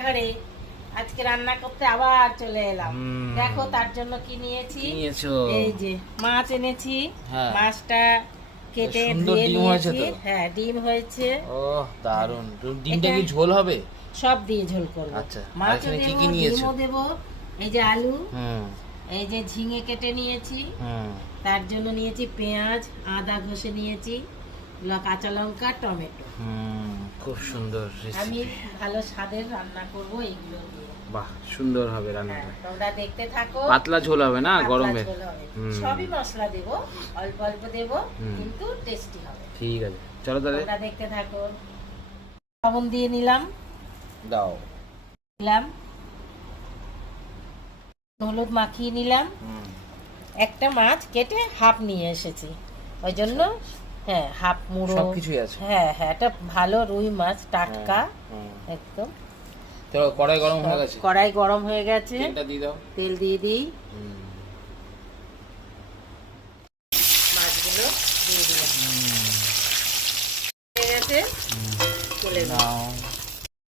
রান্নাঘরে আজকে রান্না করতে আবার চলে এলাম। দেখো তার জন্য কি নিয়েছি। এই যে মাছ এনেছি, মাছটা কেটে ধুয়ে নিয়েছি। হ্যাঁ, ডিম হয়েছে। ওহ দারুন। ডিমটা কি ঝোল হবে? সব দিয়ে ঝোল করব। আচ্ছা, মাছ কি কি নিয়েছো? ডিমও দেব। এই যে আলু, এই যে ঝিঙে কেটে নিয়েছি, তার জন্য নিয়েছি পেঁয়াজ, আদা ঘষে নিয়েছি, কাঁচা লঙ্কা, টমেটো। খুব সুন্দর। আমি ভালো স্বাদের রান্না করব এইগুলো দিয়ে। বাহ, সুন্দর হবে রান্নাটা। তোমরা দেখতে থাকো। পাতলা ঝোল হবে না, গরমে সবই মশলা দেব, অল্প অল্প দেব, কিন্তু টেস্টি হবে। ঠিক আছে, চলো তাহলে তোমরা দেখতে থাকো। লবণ দিয়ে নিলাম, দাও দিলাম হলুদ মাখিয়ে নিলাম। একটা মাছ কেটে হাফ নিয়ে এসেছি, ওই জন্য হ্যাঁ হাফ মুড়ো সবকিছুই আছে। হ্যাঁ হ্যাঁ, এটা ভালো রুই মাছ, টাটকা একদম। চলো, কড়াই গরম হয়ে গেছে। কড়াই গরম হয়ে গেছে, তেলটা দিয়ে দাও। তেল দিয়ে দিই, মাছগুলো দিয়ে দিলাম। হয়ে গেছে, তুলে নাও।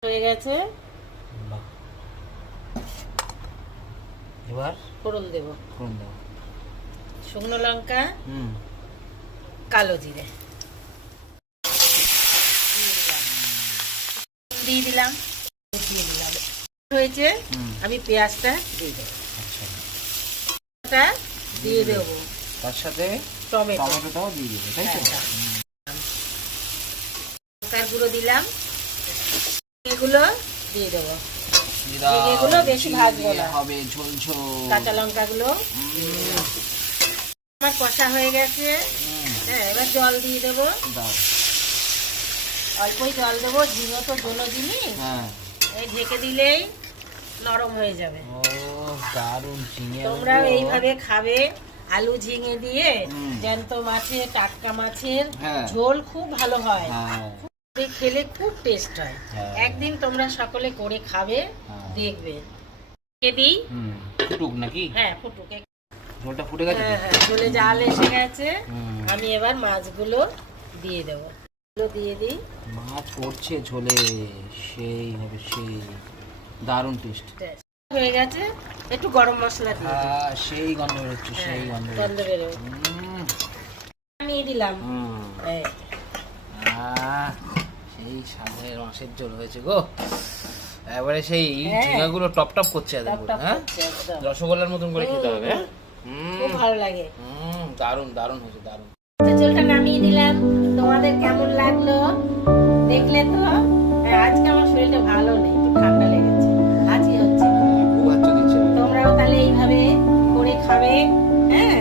হয়ে গেছে, এবার ফোড়ন দেব। ফোড়ন দাও। শুকনো লঙ্কা, কালো জিরে দিয়ে দিলাম, দিয়ে দিলাম। হয়েছে, আমি পেঁয়াজটা দিয়ে দেবো। আচ্ছা, দিয়ে দেবো, তার সাথে টমেটোটাও দিয়ে দেবো, তাই তো? লঙ্কার গুঁড়ো দিলাম, এগুলো দিয়ে দেবো। এগুলো বেশি ভাজবো না, হবে ঝোল ঝোল। কাঁচা লঙ্কা গুলো আমার কষা হয়ে গেছে। হ্যাঁ, এবার জল দিয়ে দেবো। অল্পই জল দেবো, ঝিঙে তো দোনো দিনই, এই ঢেকে দিলেই নরম হয়ে যাবে। দারুণ ঝিঙে। তোমরাও এইভাবে খাবে, আলু ঝিঙে দিয়ে। জ্যান্ত মাছের, টাটকা মাছের ঝোল খুব ভালো হয়, খেলে খুব টেস্ট হয়। একদিন তোমরা সকলে করে খাবে, দেখবে। দিই ফুটুক নাকি? হ্যাঁ, ফুটুক। ঝোলটা ফুটে গেছে। হ্যাঁ, ঝোলে জাল এসে গেছে। আমি এবার মাছগুলো দিয়ে দেবো। দিয়ে দিই, মাছ পড়ছে ঝোলে, সেই হবে, সেই দারুণ টেস্ট হয়ে গেছে। একটু গরম মশলা দিয়ে সেই গন্ধ বেরোচ্ছে, সেই গন্ধ বেরোয়। নিয়ে দিলাম। সেই সামনের মাছের ঝোল হয়েছে গো, এবারে সেই ঝিঙাগুলো টপ টপ করছে। রসগোল্লার মতন করে খেতে হবে। খুব ভালো লাগে। দারুণ দারুণ হয়েছে, দারুণ। ঝোলটা নামিয়ে দিলাম। তোমাদের কেমন লাগলো দেখলে তো। আজকে আমার শরীরটা ভালো নেই, একটু ঠান্ডা লেগেছে, হাঁচি হচ্ছে। খুব হাঁচি দিচ্ছে। তোমরাও তাহলে এইভাবে করে খাবে। হ্যাঁ,